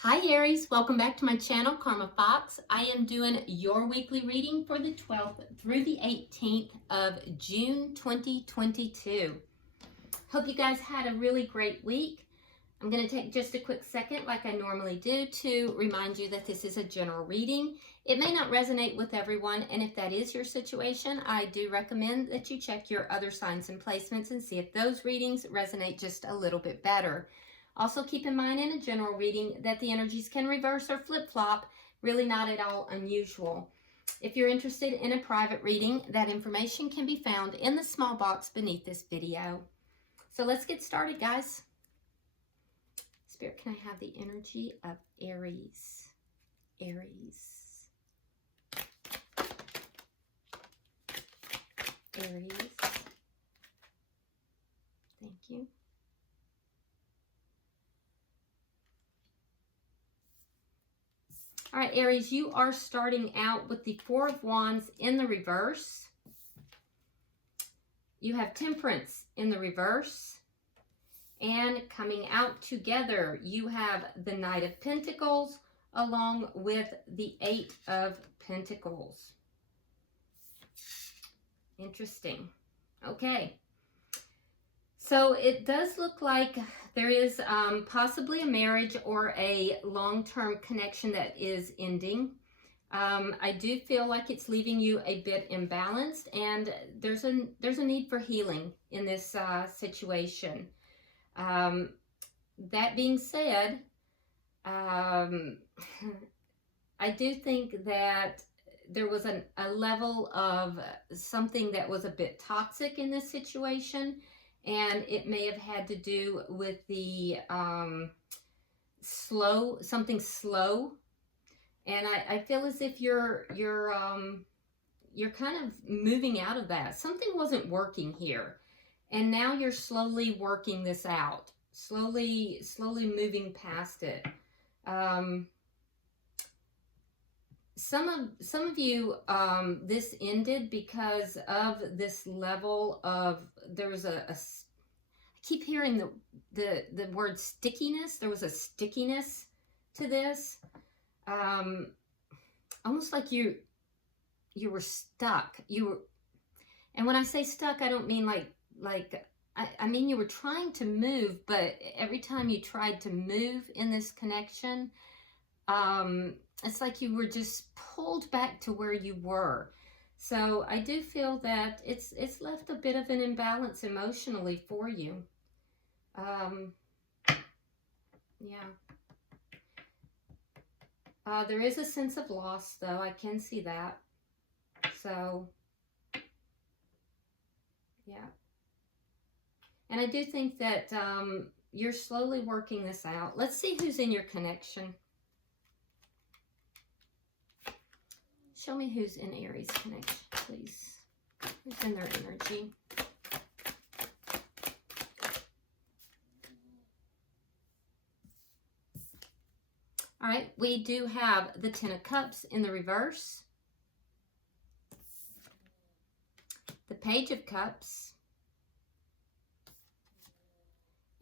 Hi Aries, welcome back to my channel, Karma Fox. I am doing your weekly reading for the 12th through the 18th of June 2022. Hope you guys had a really great week. I'm going to take just a quick second, like I normally do, to remind you that this is a general reading. It may not resonate with everyone, and if that is your situation, I do recommend that you check your other signs and placements and see if those readings resonate just a little bit better. Also keep in mind in a general reading that the energies can reverse or flip-flop, really not at all unusual. If you're interested in a private reading, that information can be found in the small box beneath this video. So let's get started, guys. Spirit, can I have the energy of Aries? Aries. Aries. Thank you. All right, Aries, you are starting out with the Four of Wands in the reverse. You have Temperance in the reverse. And coming out together, you have the Knight of Pentacles along with the Eight of Pentacles. Interesting. Okay. So it does look like there is possibly a marriage or a long-term connection that is ending. I do feel like it's leaving you a bit imbalanced, and there's a need for healing in this situation. That being said, I do think that there was a level of something that was a bit toxic in this situation. And it may have had to do with the something slow. And I feel as if you're kind of moving out of that. Something wasn't working here. And now you're slowly working this out. Slowly moving past it. Some of you, this ended because of this level of, there was I keep hearing the word stickiness. There was a stickiness to this, almost like you were stuck. And when I say stuck, I don't mean I mean you were trying to move, but every time you tried to move in this connection, it's like you were just pulled back to where you were. So I do feel that it's left a bit of an imbalance emotionally for you. Yeah. There is a sense of loss, though. I can see that. So, yeah. And I do think that you're slowly working this out. Let's see who's in your connection. Show me who's in Aries connection, please. Who's in their energy? All right, we do have the Ten of Cups in the reverse. The Page of Cups.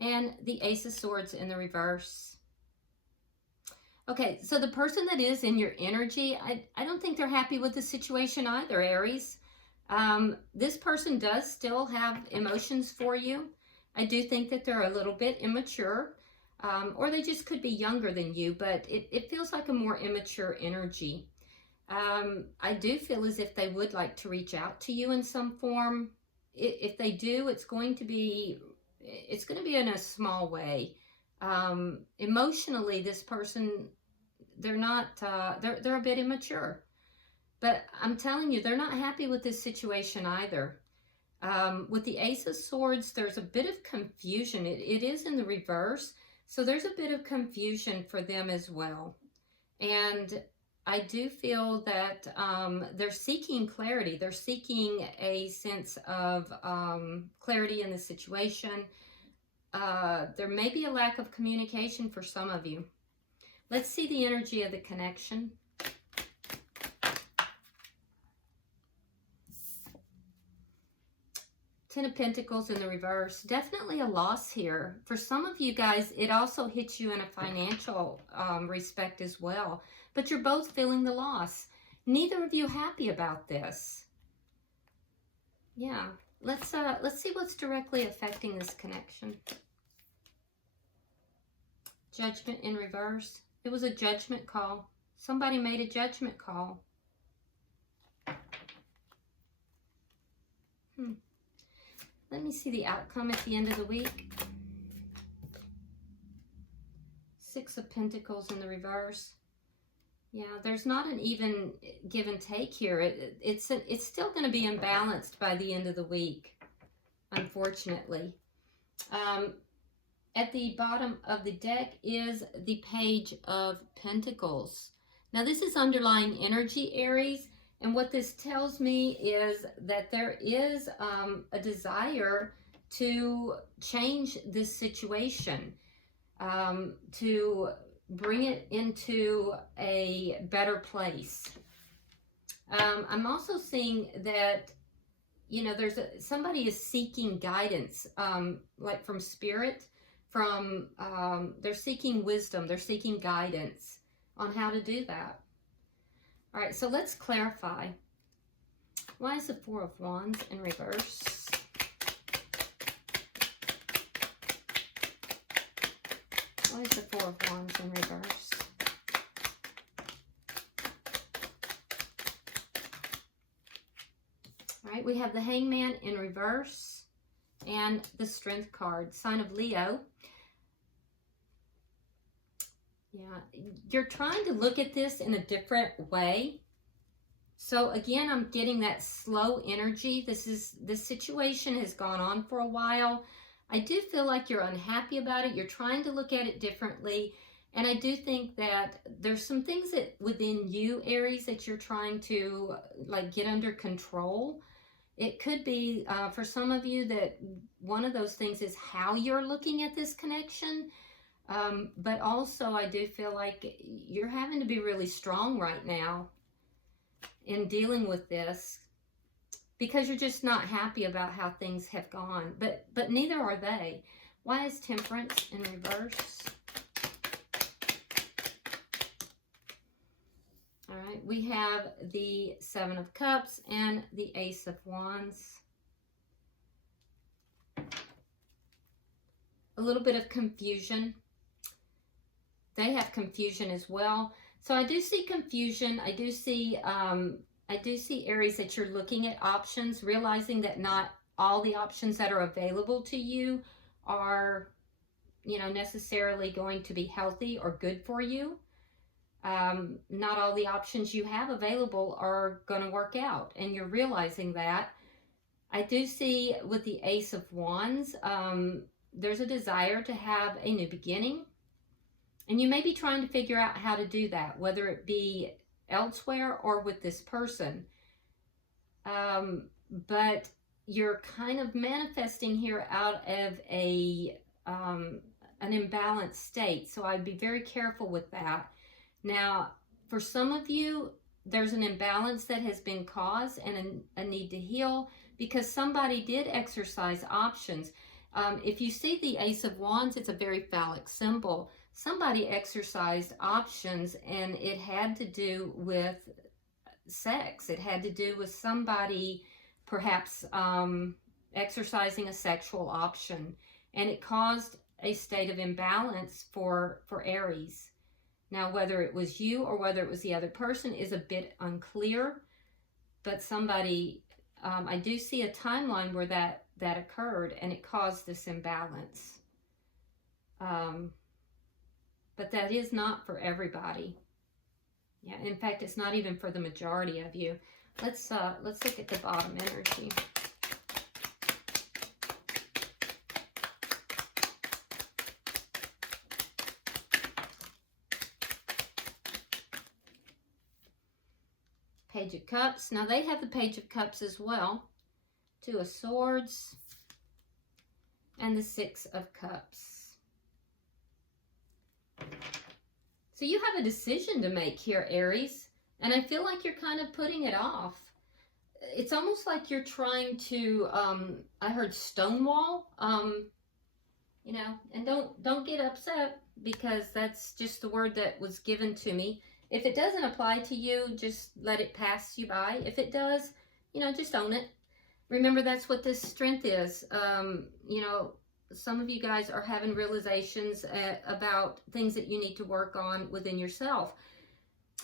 And the Ace of Swords in the reverse. Okay, so the person that is in your energy, I don't think they're happy with the situation either, Aries. This person does still have emotions for you. I do think that they're a little bit immature, or they just could be younger than you, but it feels like a more immature energy. I do feel as if they would like to reach out to you in some form. If they do, it's going to be in a small way. Emotionally, this person, they're not, they're a bit immature, but I'm telling you, they're not happy with this situation either. With the Ace of Swords, there's a bit of confusion. It is in the reverse, so there's a bit of confusion for them as well. And I do feel that they're seeking clarity. They're seeking a sense of clarity in the situation. There may be a lack of communication for some of you. Let's see the energy of the connection. Ten of Pentacles in the reverse. Definitely a loss here. For some of you guys, it also hits you in a financial respect as well. But you're both feeling the loss. Neither of you happy about this. Yeah. Let's see what's directly affecting this connection. Judgment in reverse. It was a judgment call. Somebody made a judgment call. Let me see the outcome at the end of the week. Six of Pentacles in the reverse. Yeah, there's not an even give and take here. It's still going to be imbalanced by the end of the week, unfortunately. At the bottom of the deck is the Page of Pentacles. Now, this is underlying energy, Aries. And what this tells me is that there is a desire to change this situation, to bring it into a better place. I'm also seeing that, you know, somebody is seeking guidance, like from spirit, they're seeking wisdom, they're seeking guidance on how to do that. All right, so let's clarify. Why is the Four of Wands in reverse? Why is the Four of Wands in reverse? All right, we have the Hangman in reverse and the Strength card, sign of Leo. Yeah, you're trying to look at this in a different way. So again, I'm getting that slow energy. This situation has gone on for a while. I do feel like you're unhappy about it. You're trying to look at it differently. And I do think that there's some things that within you, Aries, that you're trying to like get under control. It could be for some of you that one of those things is how you're looking at this connection. But also I do feel like you're having to be really strong right now in dealing with this because you're just not happy about how things have gone. But neither are they. Why is Temperance in reverse? All right, we have the Seven of Cups and the Ace of Wands. A little bit of confusion. They have confusion as well. So I do see confusion. I do see Aries that you're looking at options, realizing that not all the options that are available to you are, you know, necessarily going to be healthy or good for you. Not all the options you have available are going to work out, and you're realizing that. I do see with the Ace of Wands, there's a desire to have a new beginning. And you may be trying to figure out how to do that, whether it be elsewhere or with this person. But you're kind of manifesting here out of an imbalanced state. So I'd be very careful with that. Now, for some of you, there's an imbalance that has been caused and a need to heal because somebody did exercise options. If you see the Ace of Wands, it's a very phallic symbol. Somebody exercised options and it had to do with sex. It had to do with somebody perhaps exercising a sexual option, and it caused a state of imbalance for Aries. Now, whether it was you or whether it was the other person is a bit unclear, but somebody, I do see a timeline where that occurred and it caused this imbalance. But that is not for everybody. Yeah, in fact, it's not even for the majority of you. Let's look at the bottom energy. Page of Cups. Now they have the Page of Cups as well. Two of Swords and the Six of Cups. So you have a decision to make here, Aries, and I feel like you're kind of putting it off. it's almost like you're trying to, I heard stonewall, you know, and don't get upset, because that's just the word that was given to me. If it doesn't apply to you, just let it pass you by. If it does, you know, just own it. Remember, that's what this strength is. You know, some of you guys are having realizations about things that you need to work on within yourself.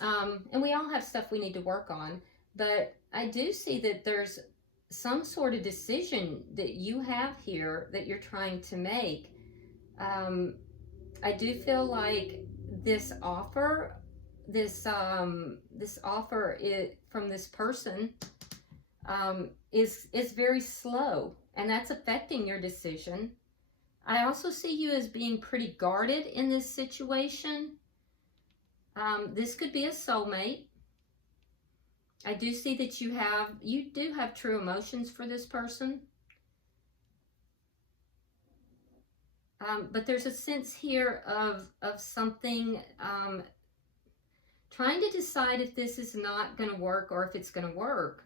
And we all have stuff we need to work on. But I do see that there's some sort of decision that you have here that you're trying to make. I do feel like this offer, this offer from this person is very slow, and that's affecting your decision. I also see you as being pretty guarded in this situation. This could be a soulmate. I do see that you do have true emotions for this person. But there's a sense here of something, trying to decide if this is not going to work or if it's going to work.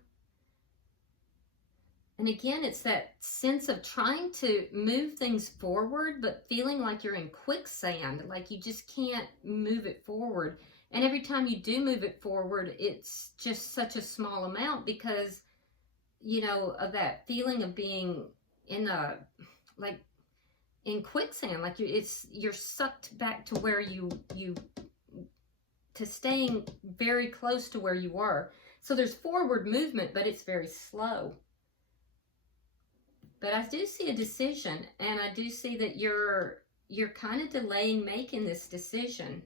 And again, it's that sense of trying to move things forward, but feeling like you're in quicksand, like you just can't move it forward. And every time you do move it forward, it's just such a small amount because, you know, of that feeling of being in in quicksand, like you're sucked back to where to staying very close to where you were. So there's forward movement, but it's very slow. But I do see a decision, and I do see that you're kind of delaying making this decision.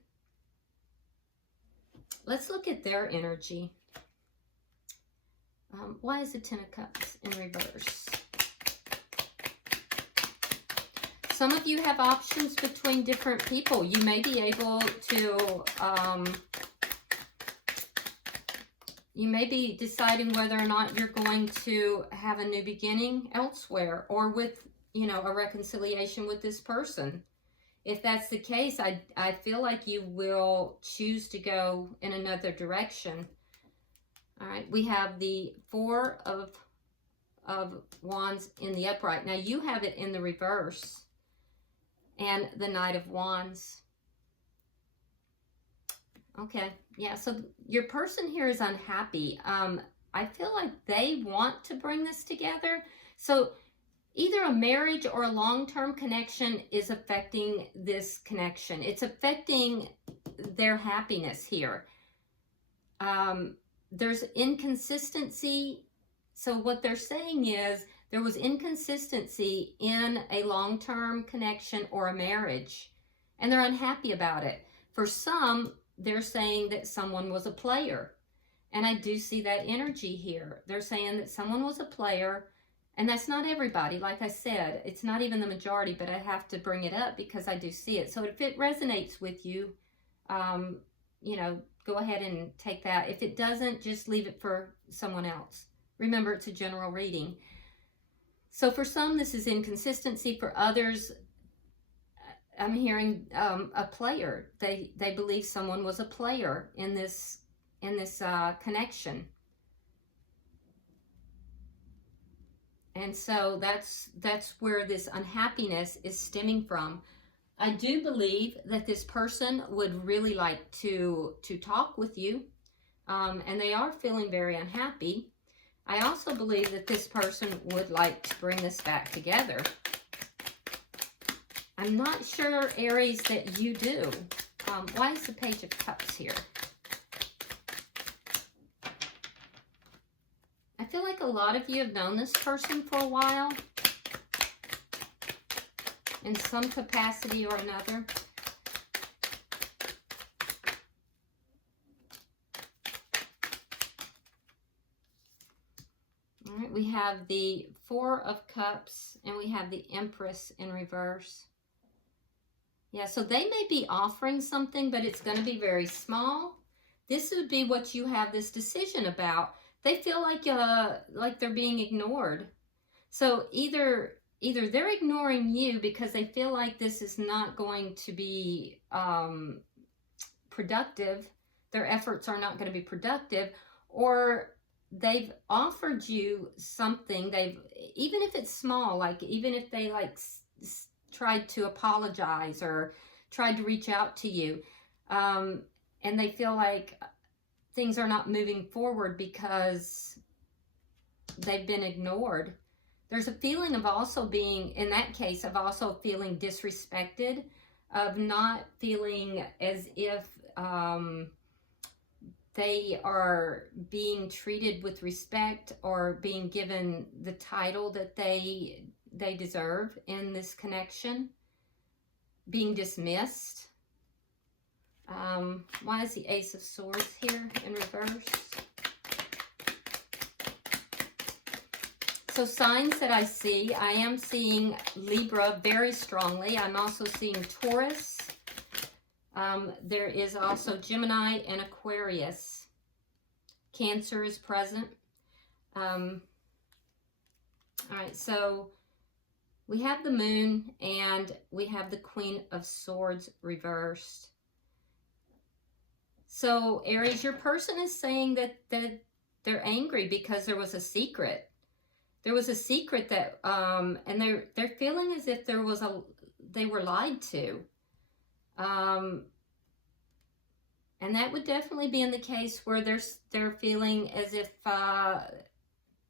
Let's look at their energy. Why is the Ten of Cups in reverse? Some of you have options between different people. You may be able to, you may be deciding whether or not you're going to have a new beginning elsewhere, or with, you know, a reconciliation with this person. If that's the case, I feel like you will choose to go in another direction. All right, we have the Four of Wands in the upright. Now you have it in the reverse, and the Knight of Wands. Okay, yeah, so your person here is unhappy. I feel like they want to bring this together. So either a marriage or a long-term connection is affecting this connection. It's affecting their happiness here. There's inconsistency. So what they're saying is there was inconsistency in a long-term connection or a marriage, and they're unhappy about it. For some, they're saying that someone was a player. And I do see that energy here. They're saying that someone was a player, and that's not everybody. Like I said, it's not even the majority, but I have to bring it up because I do see it. So if it resonates with you, you know, go ahead and take that. If it doesn't, just leave it for someone else. Remember, it's a general reading. So for some, this is inconsistency. For others, I'm hearing a player. They believe someone was a player in this connection, and so that's where this unhappiness is stemming from. I do believe that this person would really like to talk with you, and they are feeling very unhappy. I also believe that this person would like to bring this back together. I'm not sure, Aries, that you do. Why is the Page of Cups here? I feel like a lot of you have known this person for a while, in some capacity or another. All right, we have the Four of Cups, and we have the Empress in reverse. Yeah, so they may be offering something, but it's going to be very small. This would be what you have this decision about. They feel like they're being ignored. So either they're ignoring you because they feel like this is not going to be productive. Their efforts are not going to be productive, or they've offered you something. Even if it's small, like even if they like tried to apologize or tried to reach out to you, and they feel like things are not moving forward because they've been ignored. There's a feeling of also being, in that case, of also feeling disrespected, of not feeling as if they are being treated with respect or being given the title that they deserve in this connection, being dismissed. Why is the Ace of Swords here in reverse? So signs that I see, I am seeing Libra very strongly. I'm also seeing Taurus. There is also Gemini and Aquarius. Cancer is present. All right, so we have the Moon and we have the Queen of Swords reversed. So Aries, your person is saying that they're angry because there was a secret. There was a secret that, and they're feeling as if they were lied to. And that would definitely be in the case where they're feeling as if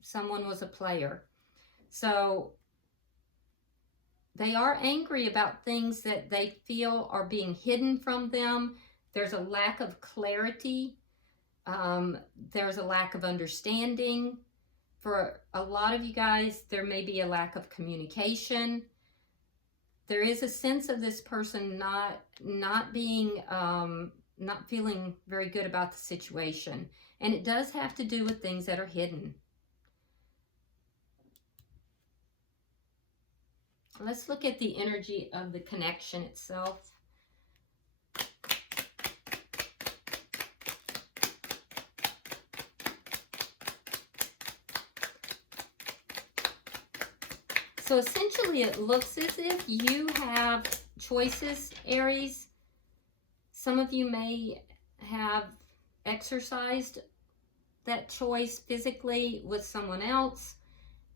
someone was a player. So they are angry about things that they feel are being hidden from them. There's a lack of clarity. There's a lack of understanding. For a lot of you guys, there may be a lack of communication. There is a sense of this person not feeling very good about the situation. And it does have to do with things that are hidden. Let's look at the energy of the connection itself. So essentially it looks as if you have choices, Aries. Some of you may have exercised that choice physically with someone else,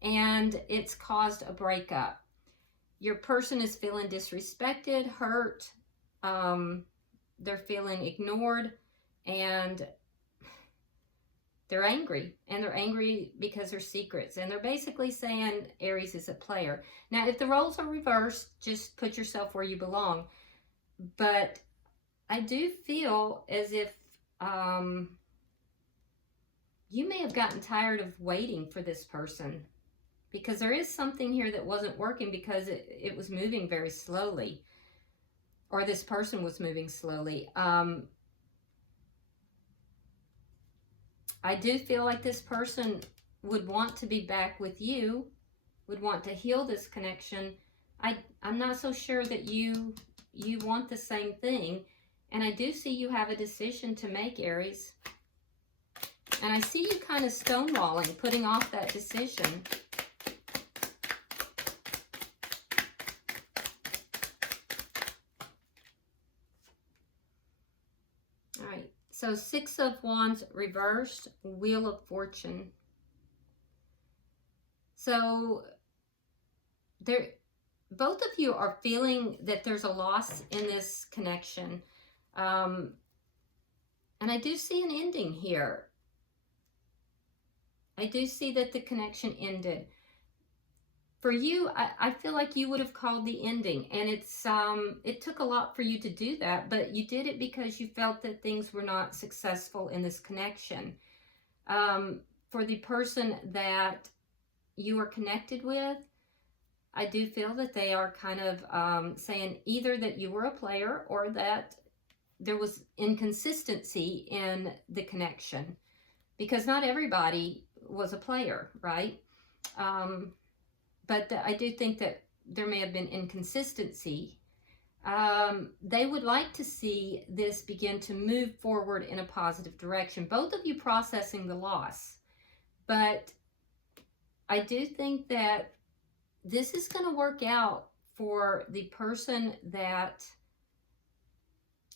and it's caused a breakup. Your person is feeling disrespected, hurt, they're feeling ignored, and they're angry. And they're angry because there's secrets. And they're basically saying Aries is a player. Now, if the roles are reversed, just put yourself where you belong. But I do feel as if you may have gotten tired of waiting for this person, because there is something here that wasn't working because it was moving very slowly, or this person was moving slowly. I do feel like this person would want to be back with you, would want to heal this connection. I'm not so sure that you want the same thing. And I do see you have a decision to make, Aries. And I see you kind of stonewalling, putting off that decision. All right, so Six of Wands reversed, Wheel of Fortune. So both of you are feeling that there's a loss in this connection. And I do see an ending here. I do see that the connection ended. For you, I feel like you would have called the ending, and it took a lot for you to do that, but you did it because you felt that things were not successful in this connection. For the person that you are connected with, I do feel that they are kind of saying either that you were a player or that there was inconsistency in the connection, because not everybody was a player, right? But I do think that there may have been inconsistency. They would like to see this begin to move forward in a positive direction. Both of you processing the loss. But I do think that this is going to work out for the person that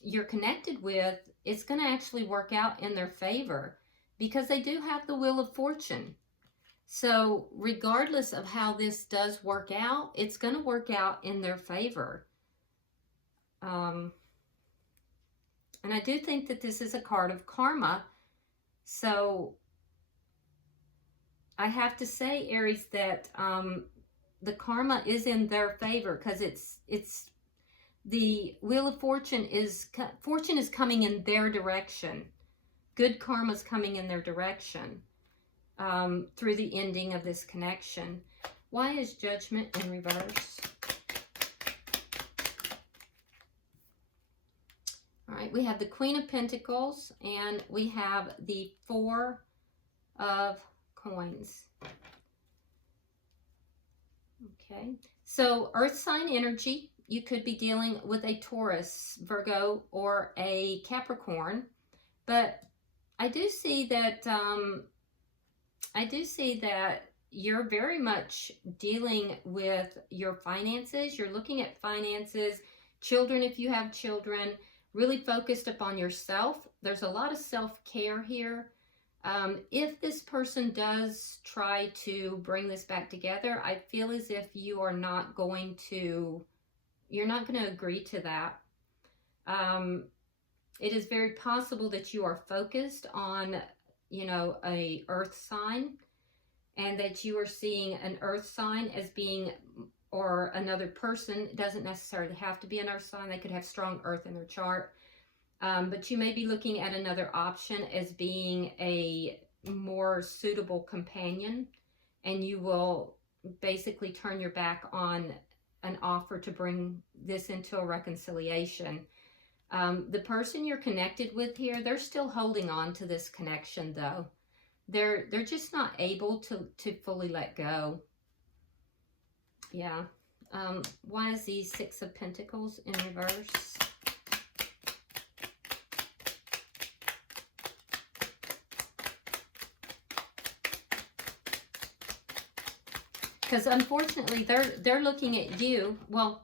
you're connected with. It's going to actually work out in their favor. because they do have the Wheel of Fortune. So regardless of how this does work out, it's going to work out in their favor. And I do think that this is a card of karma. So I have to say, Aries, that the karma is in their favor, because it's the Wheel of Fortune is coming in their direction. Good karma is coming in their direction through the ending of this connection. Why is Judgment in reverse? All right, we have the Queen of Pentacles, and we have the Four of Coins. Okay, so Earth sign energy. You could be dealing with a Taurus, Virgo, or a Capricorn, but I do see that you're very much dealing with your finances. You're looking at finances, children if you have children, really focused upon yourself. There's a lot of self-care here. If this person does try to bring this back together, I feel as if you are not going to, agree to that. It is very possible that you are focused on, a earth sign, and that you are seeing an earth sign as being, or another person. It doesn't necessarily have to be an earth sign. They could have strong earth in their chart. But you may be looking at another option as being a more suitable companion, and you will basically turn your back on an offer to bring this into a reconciliation. The person you're connected with here, they're still holding on to this connection, though. They're just not able to fully let go. Yeah. Why is the Six of Pentacles in reverse? Because unfortunately, they're looking at you. Well,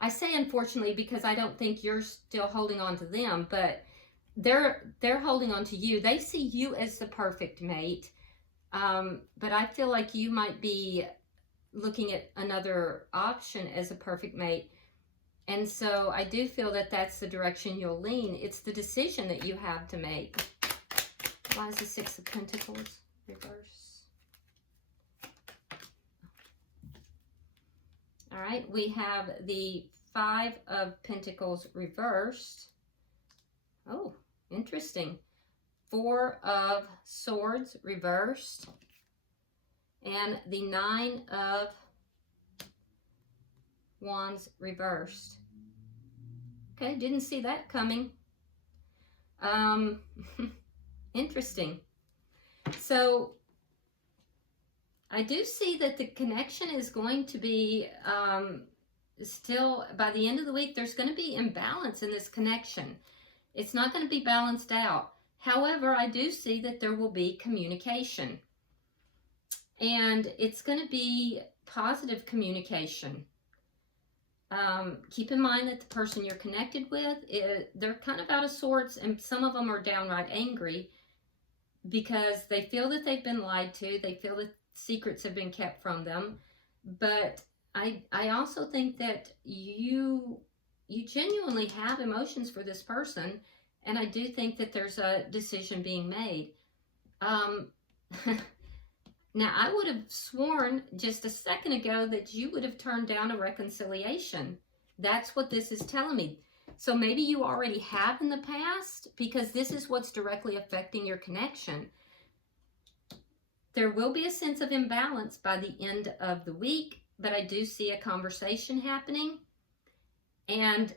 I say unfortunately because I don't think you're still holding on to them, but they're holding on to you. They see you as the perfect mate, but I feel like you might be looking at another option as a perfect mate. And so I do feel that that's the direction you'll lean. It's the decision that you have to make. Why is the Six of Pentacles reverse? All right, we have the Five of Pentacles reversed. Oh, interesting. Four of Swords reversed. And the Nine of Wands reversed. Okay, didn't see that coming. Interesting. So I do see that the connection is going to be still, by the end of the week, there's going to be imbalance in this connection. It's not going to be balanced out. However, I do see that there will be communication. And it's going to be positive communication. Keep in mind that the person you're connected with, they're kind of out of sorts, and some of them are downright angry because they feel that they've been lied to. They feel that secrets have been kept from them. But I also think that you genuinely have emotions for this person, and I do think that there's a decision being made. Now, I would have sworn just a second ago that you would have turned down a reconciliation. That's what this is telling me. So maybe you already have in the past, because this is what's directly affecting your connection. There will be a sense of imbalance by the end of the week, but I do see a conversation happening. And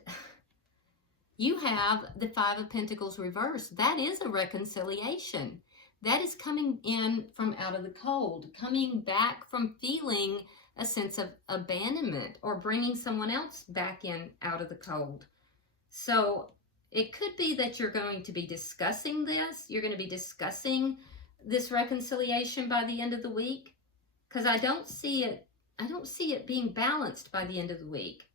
you have the Five of Pentacles reversed. That is a reconciliation. That is coming in from out of the cold, coming back from feeling a sense of abandonment, or bringing someone else back in out of the cold. So it could be that you're going to be discussing this. You're going to be discussing this reconciliation by the end of the week, because I don't see it being balanced by the end of the week.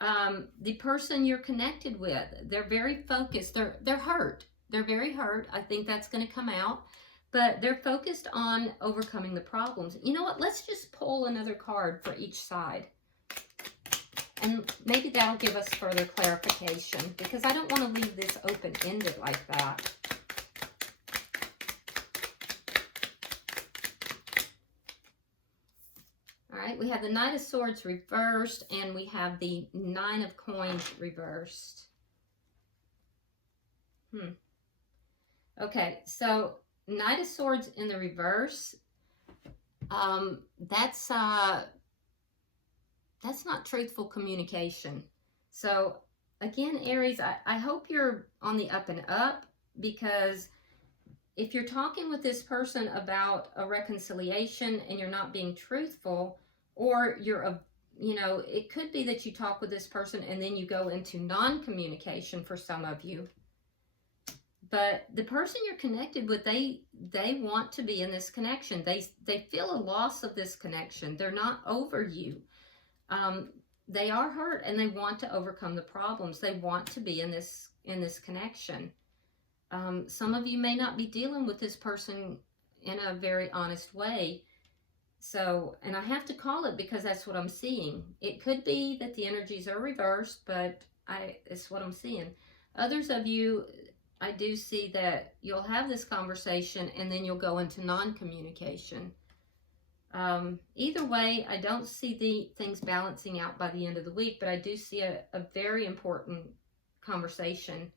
The person you're connected with, they're very focused. They're hurt. They're very hurt. I think that's going to come out. But they're focused on overcoming the problems. You know what? Let's just pull another card for each side. And maybe that'll give us further clarification, because I don't want to leave this open-ended like that. All right, we have the Knight of Swords reversed, and we have the Nine of Coins reversed. Okay, so Knight of Swords in the reverse, that's not truthful communication. So again, Aries, I hope you're on the up and up, because if you're talking with this person about a reconciliation and you're not being truthful, or it could be that you talk with this person and then you go into non-communication for some of you. But the person you're connected with, they want to be in this connection. They feel a loss of this connection. They're not over you. They are hurt, and they want to overcome the problems. They want to be in this connection. Some of you may not be dealing with this person in a very honest way. So, and I have to call it because that's what I'm seeing. It could be that the energies are reversed, but it's what I'm seeing. Others of you, I do see that you'll have this conversation and then you'll go into non-communication. Either way, I don't see the things balancing out by the end of the week, but I do see a very important conversation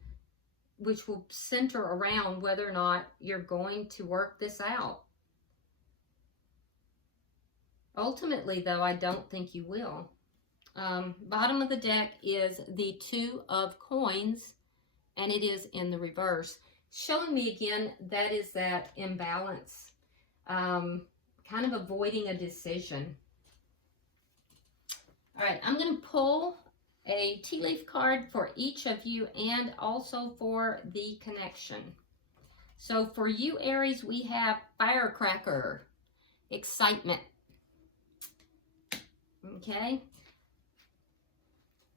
which will center around whether or not you're going to work this out. Ultimately, though, I don't think you will. Bottom of the deck is the Two of Coins, and it is in the reverse. Showing me again, that is that imbalance. Kind of avoiding a decision. All right, I'm going to pull a tea leaf card for each of you and also for the connection. So for you, Aries, we have firecracker, excitement. Okay.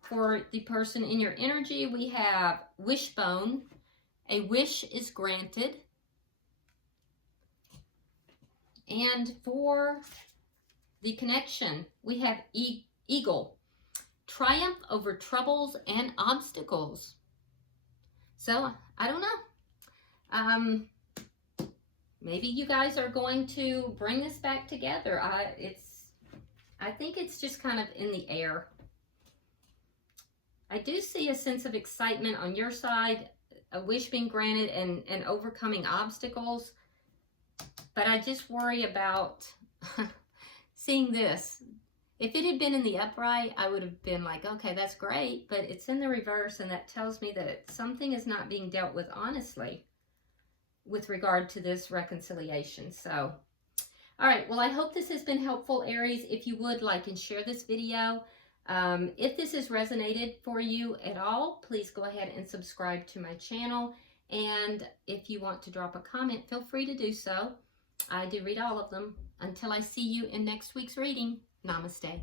For the person in your energy, we have wishbone. A wish is granted. And for the connection, we have eagle. Triumph over troubles and obstacles. So, I don't know. Maybe you guys are going to bring this back together. I think it's just kind of in the air. I do see a sense of excitement on your side, a wish being granted and overcoming obstacles. But I just worry about seeing this. If it had been in the upright, I would have been like, okay, that's great. But it's in the reverse, and that tells me that something is not being dealt with honestly with regard to this reconciliation. So, all right. Well, I hope this has been helpful, Aries. If you would like and share this video. If this has resonated for you at all, please go ahead and subscribe to my channel. And if you want to drop a comment, feel free to do so. I do read all of them. Until I see you in next week's reading, namaste.